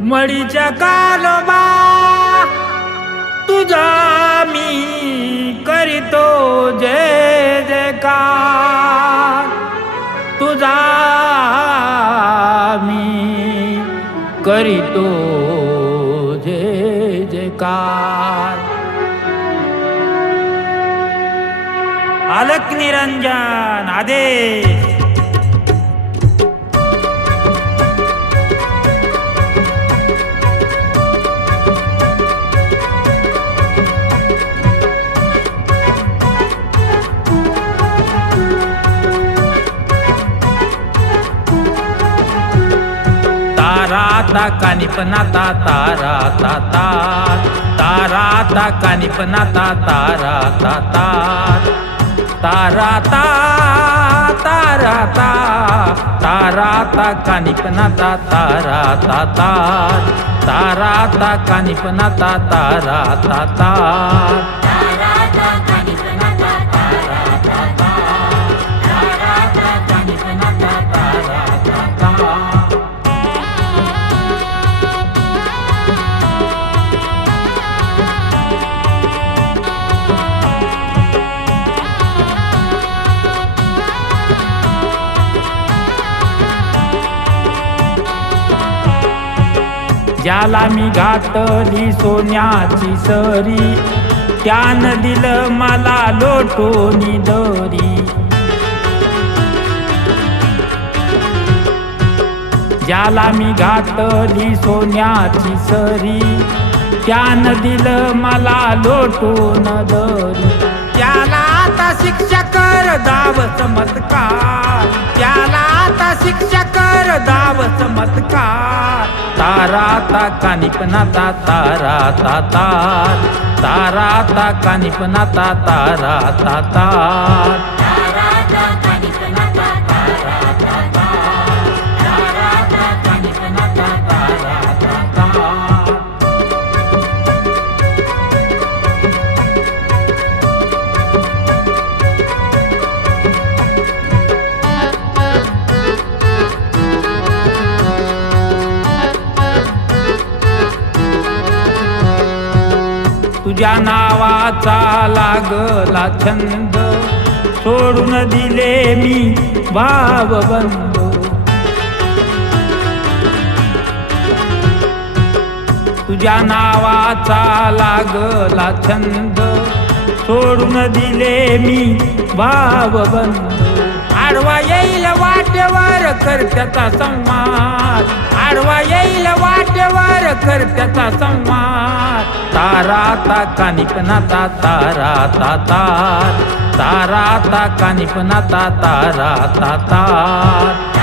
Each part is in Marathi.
मडीच्या कालोबा तुझा मी करीतो जय जयकार तुझा मी करीतो जय जयकार आलक निरंजन आदेश. तारा ता कानिपनाता तारा ता ता तारा ता कानिपनाता तारा ता ता तारा ता ज्याला मी घातली सोन्याची सरी त्यान दिलं मला लोटोनी दरी. ज्याला मी घातली सोन्याची सरी त्यान दिलं मला लोटून दरी. त्याला आता शिक्षा कर दाव चमत्कार त्याला शिक्षा कर दाव चमत्कार तारा ता कानिपनाता तारा ता तार. तारा ता कानिपनाता तारा ता तार. तुझ्या नावाचा लागला छंद. सोडून दिले मी भावबंद. तुझ्या नावाचा लागला छंद. सोडून दिले मी भाव बंद आडवा येईल वाटेवर कर त्याचा संवाद. आडवा येईल वाटेवर कर त्याचा संवाद. तारा ता कानिपनाता तारा ता तार तारा ता कानिपनाता तारा ता तार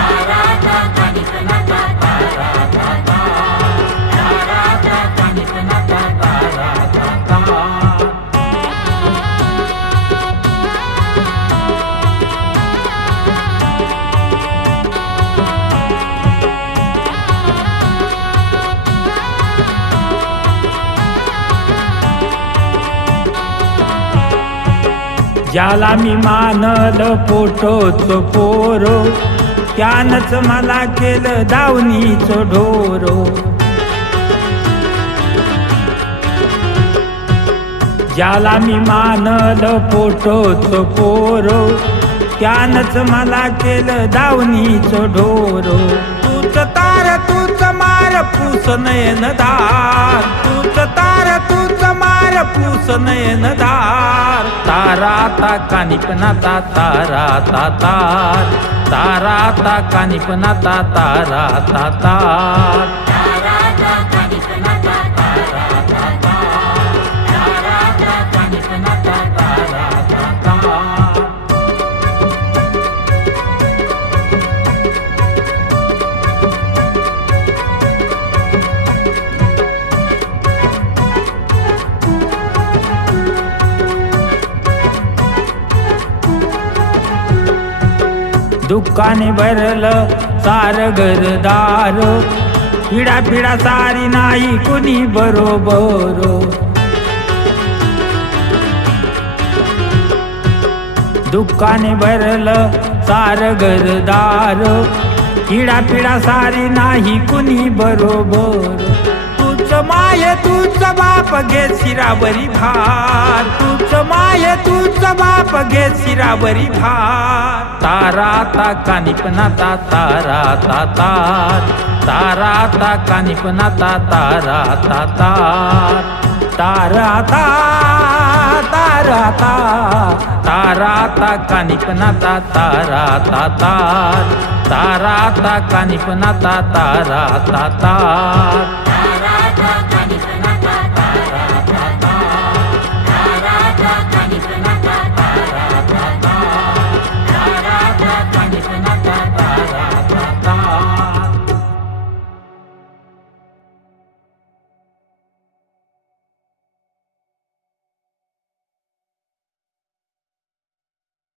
ज्याला मी मानल पोटोच पोरो. त्यानच मला केलं दावणीच ढोरो. ज्याला मी मानल पोटोच पोरो. त्यानच मला केलं दावणीच ढोरो. तूच तार तूच मार पूस नयन दार तूच तारा ता कानिपनाता तारा ता तार तारा ता कानिपनाता तारा ता दुःखाने भरलं सार घरदार पिढा पिढा सारी नाही कुणी बरोबर. दुःखाने भरलं सार घरदार पिढा पिढा सारी नाही कुणी बरोबर. तूच माय तूच बाप घे शिरावरी भार. तूच माय तूच बाप घे शिरावरी भार. तारा ता कानिपनाता तारा ता तार. तारा ता कानिपनाता तारा ता तार. तारा ता तारा ता तारा ता कानिपनाता तारा ता तार. तारा ता कानिपनाता तारा ता तार.